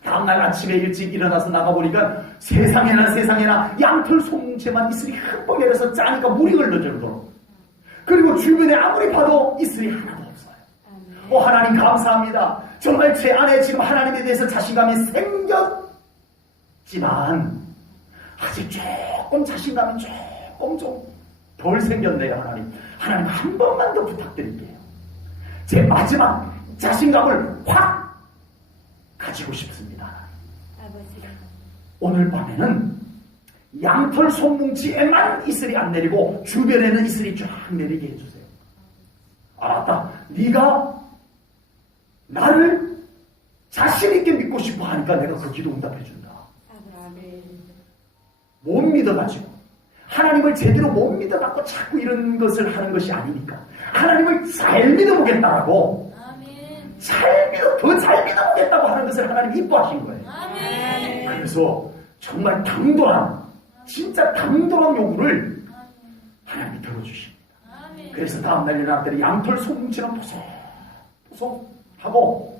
다음날 아침에 일찍 일어나서 나가보니까 세상에나 양털 솜뭉치에만 이슬이 한 번 내려서 짜니까 물이 흘러들도록. 그리고 주변에 아무리 봐도 이슬이 하나도 없어요. 하나님 감사합니다. 정말 제 안에 지금 하나님에 대해서 자신감이 생겼지만 아직 조금 자신감이 조금 좀 덜 생겼네요. 하나님 한 번만 더 부탁드릴게요. 제 마지막 자신감을 확 가지고 싶습니다. 아버지. 오늘 밤에는 양털 솜뭉치에만 이슬이 안 내리고 주변에는 이슬이 쫙 내리게 해주세요. 알았다. 네가 나를 자신있게 믿고 싶어 하니까 내가 그 기도 응답해준다. 아멘. 못 믿어가지고 하나님을 제대로 못 믿어갖고 자꾸 이런 것을 하는 것이 아니니까 하나님을 잘 믿어보겠다라고 더 잘 믿어보겠다고 하는 것을 하나님 이뻐하신 거예요. 아멘. 그래서 정말 진짜 당돌한 요구를 하나님이 들어주십니다. 그래서 다음날 일어났더니 양털 솜뭉치는 보송하고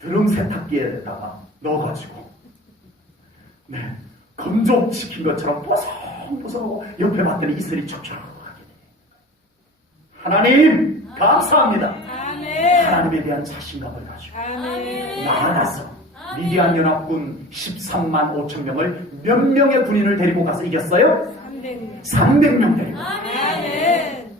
드럼 세탁기에다가 넣어가지고 건조시킨 것처럼 보송보송하고 옆에 봤더니 이슬이 촉촉하게 돼요. 하나님 감사합니다. 아멘. 하나님에 대한 자신감을 가지고 아멘. 나아가서 미디안 연합군 13만 5천 명을 몇 명의 군인을 데리고 가서 이겼어요? 300명. 300명 데리고. 아멘.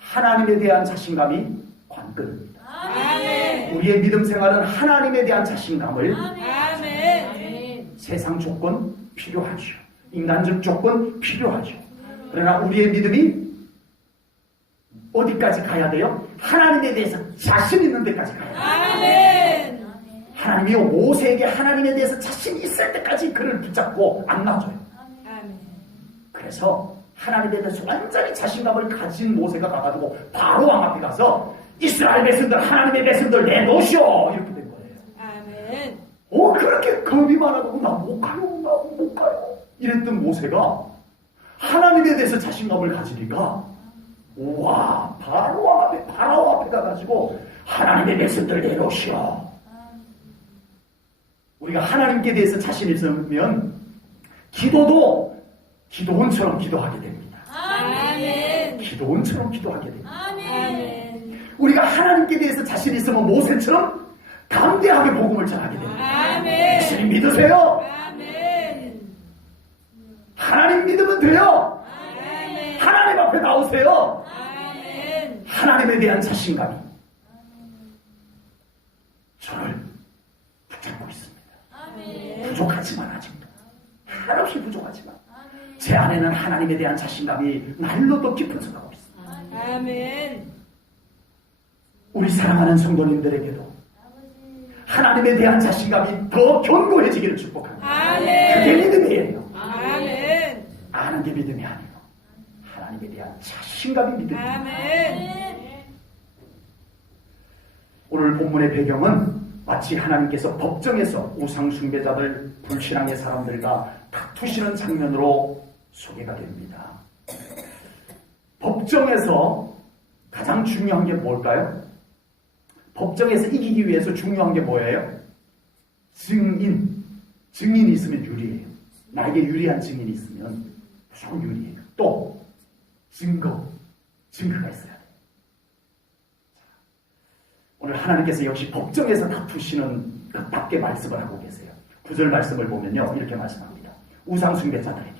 하나님에 대한 자신감이 관건입니다. 아멘. 우리의 믿음 생활은 하나님에 대한 자신감을 아멘. 세상 조건 필요하죠. 인간적 조건 필요하죠. 그러나 우리의 믿음이 어디까지 가야 돼요? 하나님에 대해서 자신 있는 데까지 가야 돼요. 아멘. 하나님이요, 모세에게 하나님에 대해서 자신 있을 때까지 그를 붙잡고 안 놔줘요. 아멘. 그래서 하나님에 대해서 완전히 자신감을 가진 모세가 가가지고 바로 왕 앞에 가서 이스라엘 백성들, 하나님의 백성들 내놓으시오! 이렇게 된 거예요. 아멘. 그렇게 겁이 많아가지고 나 못 가요, 나 못 가요. 이랬던 모세가 하나님에 대해서 자신감을 가지니까 와, 바로 앞에 가가지고 하나님의 백성들 내놓으시오. 우리가 하나님께 대해서 자신 있으면 기도도 기도원처럼 기도하게 됩니다. 아멘. 기도원처럼 기도하게 됩니다. 아멘. 우리가 하나님께 대해서 자신 있으면 모세처럼 담대하게 복음을 전하게 됩니다. 아멘. 예수님 믿으세요? 아멘. 하나님 믿으면 돼요. 아멘. 하나님 앞에 나오세요. 아멘. 하나님에 대한 자신감이 저를 붙잡고 있습니다. 부족하지만 아직도 한없이 부족하지만 제 안에는 하나님에 대한 자신감이 날로 더 깊어져가고 있습니다. 아멘. 우리 사랑하는 성도님들에게도 하나님에 대한 자신감이 더 견고해지기를 축복합니다. 아멘. 그게 믿음이에요. 아멘. 아는 게 믿음이 아니고 하나님에 대한 자신감이 믿음이에요. 아멘. 오늘 본문의 배경은 마치 하나님께서 법정에서 우상 숭배자들, 불신앙의 사람들과 다투시는 장면으로 소개가 됩니다. 법정에서 가장 중요한 게 뭘까요? 법정에서 이기기 위해서 중요한 게 뭐예요? 증인. 증인이 있으면 유리해요. 나에게 유리한 증인이 있으면 무조건 유리해요. 또 증거가 있어야 돼요. 오늘 하나님께서 역시 법정에서 다투시는 뜻밖의 말씀을 하고 계세요. 9절 말씀을 보면요, 이렇게 말씀합니다. 우상숭배자들에게,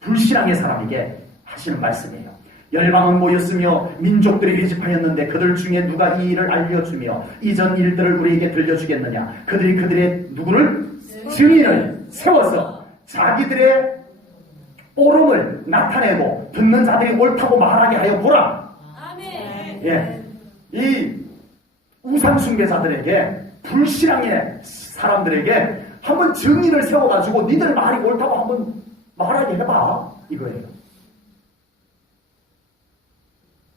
불신앙의 사람에게 하시는 말씀이에요. 열방은 모였으며 민족들이 회집하였는데 그들 중에 누가 이 일을 알려주며 이전 일들을 우리에게 들려주겠느냐? 그들이 그들의 누구를? 증인을 세워서 자기들의 옳음을 나타내고 듣는 자들이 옳다고 말하게 하여 보라. 아멘. 예, 이 우상숭배자들에게, 불신앙의 사람들에게 한번 증인을 세워가지고 니들 말이 옳다고 한번 말하게 해봐, 이거예요.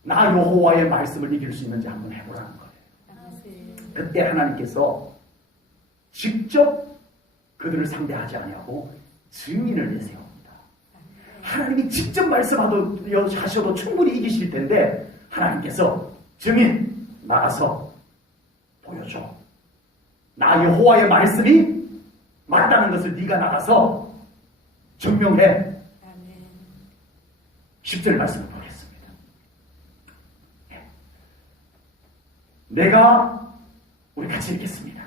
나 여호와의 말씀을 이길 수 있는지 한번 해보라는 거예요. 그때 하나님께서 직접 그들을 상대하지 아니하고 증인을 내세웁니다. 하나님이 직접 말씀하셔도 충분히 이기실 텐데 하나님께서 증인 나가서 보여줘. 나 여호와의 말씀이 맞다는 것을 네가 나가서 증명해. 아멘. 10절 말씀을 보겠습니다. 내가, 우리 같이 읽겠습니다.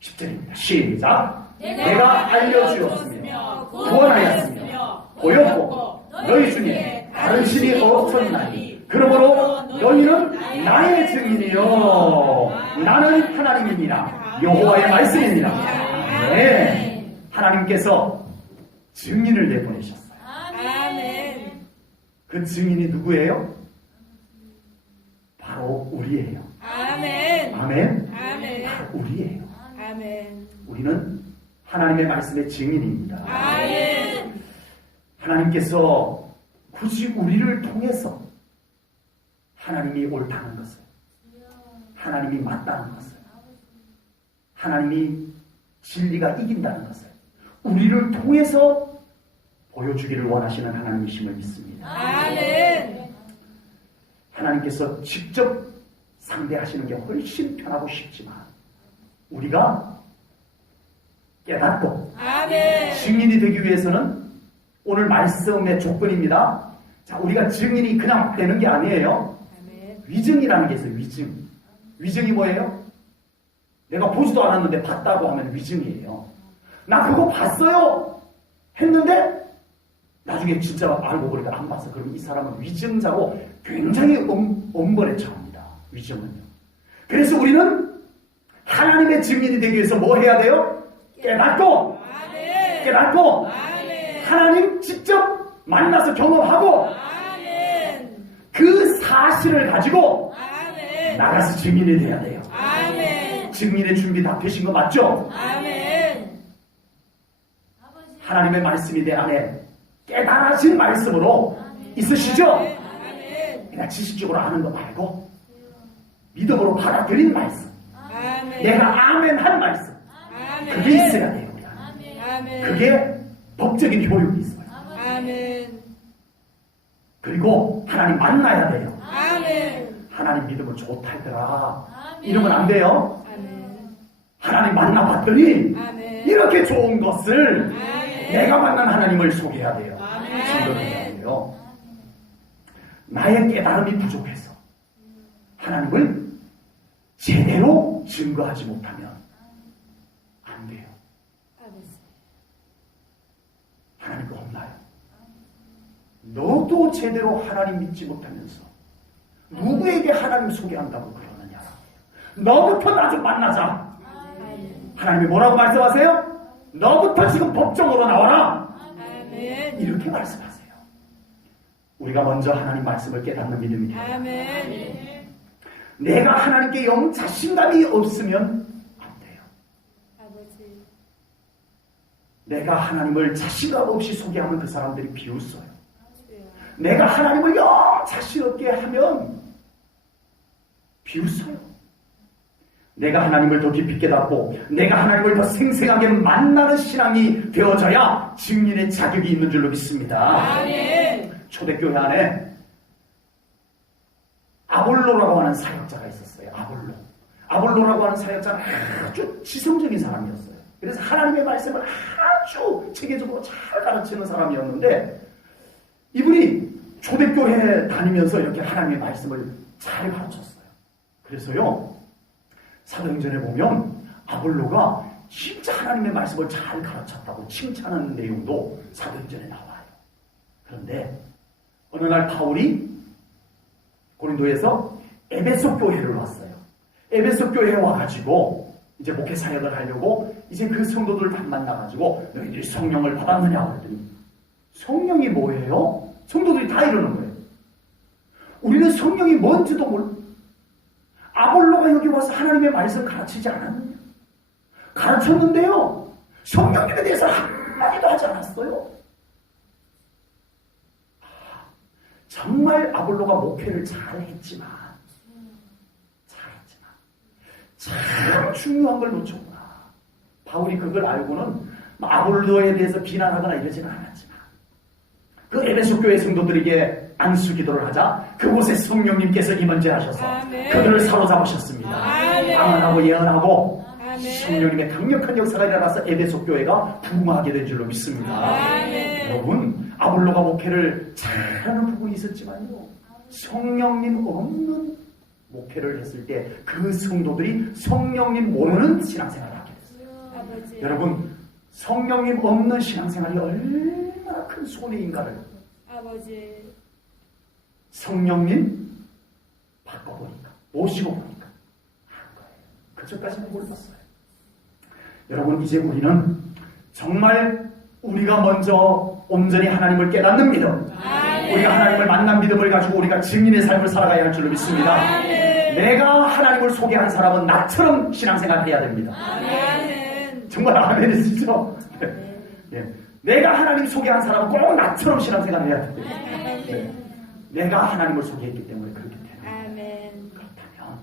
10절입니다. 시작. 내가 알려주었으며 구원하였으며 보였고 너희 중에 다른 신이 없었나니 그러므로 너희는 나의 증인이요 나는 하나님이니라 여호와의 말씀이니라. 네, 하나님께서 증인을 내보내셨어요. 아멘. 그 증인이 누구예요? 바로 우리예요. 아멘. 아멘. 아멘. 바로 우리예요. 아멘. 우리는 하나님의 말씀의 증인입니다. 아멘. 하나님께서 굳이 우리를 통해서 하나님이 옳다는 것을, 하나님이 맞다는 것을, 하나님이 진리가 이긴다는 것을 우리를 통해서 보여주기를 원하시는 하나님이심을 믿습니다. 아멘. 하나님께서 직접 상대하시는 게 훨씬 편하고 쉽지만 우리가 깨닫고 아멘. 증인이 되기 위해서는 오늘 말씀의 조건입니다. 자, 우리가 증인이 그냥 되는 게 아니에요. 아멘. 위증이라는 게 있어요. 위증. 위증이 뭐예요? 내가 보지도 않았는데 봤다고 하면 위증이에요. 나 그거 봤어요 했는데 나중에 진짜 알고 보니까 안 봤어. 그럼 이 사람은 위증자고 굉장히 엄벌에 처합니다. 위증은요. 그래서 우리는 하나님의 증인이 되기 위해서 뭐 해야 돼요? 깨닫고 아멘. 깨닫고 아멘. 하나님 직접 만나서 경험하고 아멘. 그 사실을 가지고 아멘. 나가서 증인이 돼야 돼요. 아멘. 증인의 준비 다 되신 거 맞죠? 아멘. 하나님의 말씀이 내 안에 깨달아진 말씀으로 있으시죠? 아멘. 그냥 지식적으로 아는 거 말고 믿음으로 받아들인 말씀, 아멘. 내가 아멘 한 말씀, 아멘. 그게 있어야 돼요. 우리 안에. 아멘. 그게 법적인 효력이 있어요. 아멘. 그리고 하나님 만나야 돼요. 아멘. 하나님 믿으면 좋다 했더라. 이러면 안 돼요. 아멘. 하나님 만나봤더니 아멘. 이렇게 좋은 것을 아멘. 내가 만난 하나님을 소개해야 돼요. 아멘. 증거해야 돼요. 나의 깨달음이 부족해서 하나님을 제대로 증거하지 못하면 안 돼요. 하나님과 없나요? 너도 제대로 하나님 믿지 못하면서 누구에게 하나님 소개한다고 그러느냐? 너부터 나 좀 만나자. 하나님이 뭐라고 말씀하세요? 너부터 지금 법정으로 나와라. 아멘. 이렇게 말씀하세요. 우리가 먼저 하나님 말씀을 깨닫는 믿음이 돼요. 아멘. 내가 하나님께 영 자신감이 없으면 안 돼요. 아버지. 내가 하나님을 자신감 없이 소개하면 그 사람들이 비웃어요. 주여. 내가 하나님을 영 자신 없게 하면 비웃어요. 내가 하나님을 더 깊이 깨닫고 내가 하나님을 더 생생하게 만나는 신앙이 되어져야 증인의 자격이 있는 줄로 믿습니다. 아멘. 초대교회 안에 아볼로라고 하는 사역자가 있었어요. 아볼로라고 하는 사역자는 아주 지성적인 사람이었어요. 그래서 하나님의 말씀을 아주 체계적으로 잘 가르치는 사람이었는데 이분이 초대교회 다니면서 이렇게 하나님의 말씀을 잘 가르쳤어요. 그래서요 사도행전에 보면 아볼로가 진짜 하나님의 말씀을 잘 가르쳤다고 칭찬하는 내용도 사도행전에 나와요. 그런데 어느 날 바울이 고린도에서 에베소 교회를 왔어요. 에베소 교회에 와가지고 이제 목회 사역을 하려고 이제 그 성도들을 다 만나가지고 너희들이 성령을 받았느냐 그랬더니 성령이 뭐예요? 성도들이 다 이러는 거예요. 우리는 성령이 뭔지도 몰라. 아볼로가 여기 와서 하나님의 말씀 가르치지 않았느냐? 가르쳤는데요. 성령님에 대해서 한마디도 하지 않았어요. 정말 아볼로가 목회를 잘했지만 참 중요한 걸 놓쳤구나. 바울이 그걸 알고는 아볼로에 대해서 비난하거나 이러지는 않았지만 그 에베소 교회 성도들에게 안수 기도를 하자 그곳에 성령님께서 임원제하셔서 아멘. 그들을 사로잡으셨습니다. 아멘. 방언하고 예언하고 아멘. 성령님의 강력한 역사가 일어나서 에베소 교회가 부흥하게 된 줄로 믿습니다. 아멘. 여러분 아볼로가 목회를 잘하는 부분이 있었지만요 성령님 없는 목회를 했을 때 그 성도들이 성령님 모르는 신앙생활을 하게 됐어요. 아버지. 여러분 성령님 없는 신앙생활이 얼마나 큰 손해인가를 아버지. 성령님 바꿔보니까 모시고 보니까 한 거예요. 그저까지는 몰랐어요. 여러분 이제 우리는 정말 우리가 먼저 온전히 하나님을 깨닫는 믿음 아멘. 우리가 하나님을 만난 믿음을 가지고 우리가 증인의 삶을 살아가야 할 줄로 믿습니다. 아멘. 내가 하나님을 소개한 사람은 나처럼 신앙생활을 해야 됩니다. 아멘. 정말 아멘이시죠? 예. 내가 하나님 소개한 사람은 꼭 나처럼 신앙생활을 해야 됩니다. 네. 내가 하나님을 소개했기 때문에 그렇게 되는 거예요. 아멘. 그렇다면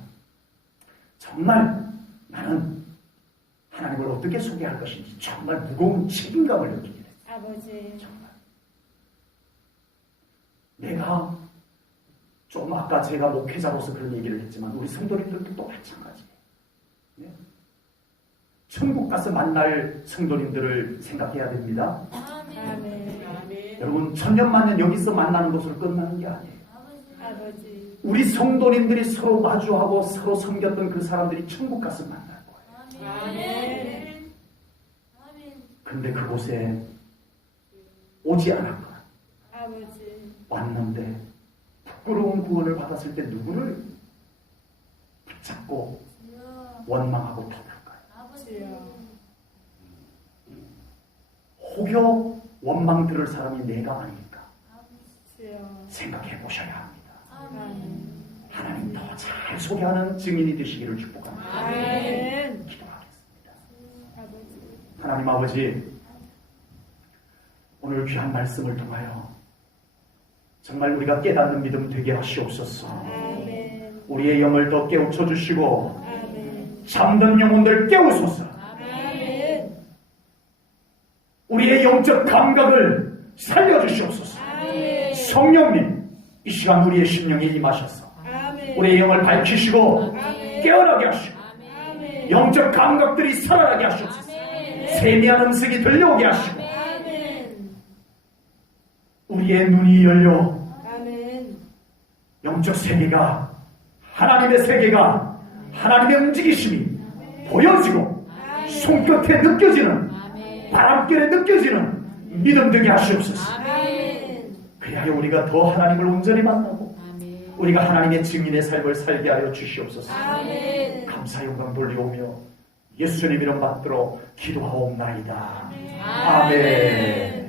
정말 나는 하나님을 어떻게 소개할 것인지 정말 무거운 책임감을 느끼게 됐어요. 아버지. 정말 내가 좀 아까 제가 목회자로서 그런 얘기를 했지만 우리 성도님들도 또 마찬가지예요. 네? 천국 가서 만날 성도님들을 생각해야 됩니다. 아멘. 아멘. 여러분 천년만년 여기서 만나는 것으로 끝나는 게 아니에요. 아버지. 우리 성도님들이 서로 마주하고 서로 섬겼던 그 사람들이 천국 가서 만날 거예요. 아멘. 근데 그곳에 오지 않았거나 아버지. 왔는데 부끄러운 구원을 받았을 때 누구를 자꾸 원망하고 토닥거려. 주여. 혹여 원망 들을 사람이 내가 아닐까 주여. 생각해 보셔야 합니다. 아멘. 하나님 더 잘 소개하는 증인이 되시기를 축복합니다. 아멘. 기도하겠습니다. 아버지. 하나님 아버지, 오늘 귀한 말씀을 통하여 정말 우리가 깨닫는 믿음 되게 하시옵소서. 아멘. 우리의 영을 더 깨우쳐 주시고 아멘. 잠든 영혼들 깨우소서. 아멘. 우리의 영적 감각을 살려주시옵소서. 아멘. 성령님, 이 시간 우리의 심령에 임하셔서 아멘. 우리의 영을 밝히시고 아멘. 깨어나게 하시고 아멘. 영적 감각들이 살아나게 하시옵소서. 세미한 음성이 들려오게 하시고 아멘. 우리의 눈이 열려 아멘. 영적 세계가, 하나님의 세계가, 하나님의 움직이심이 보여지고 손끝에 느껴지는, 바람결에 느껴지는 믿음 되게 하시옵소서. 아멘. 그리하여 우리가 더 하나님을 온전히 만나고 우리가 하나님의 증인의 삶을 살게 하여 주시옵소서. 아멘. 감사 영광 돌리오며 예수님 이름 받들어 기도하옵나이다. 아멘. 아멘.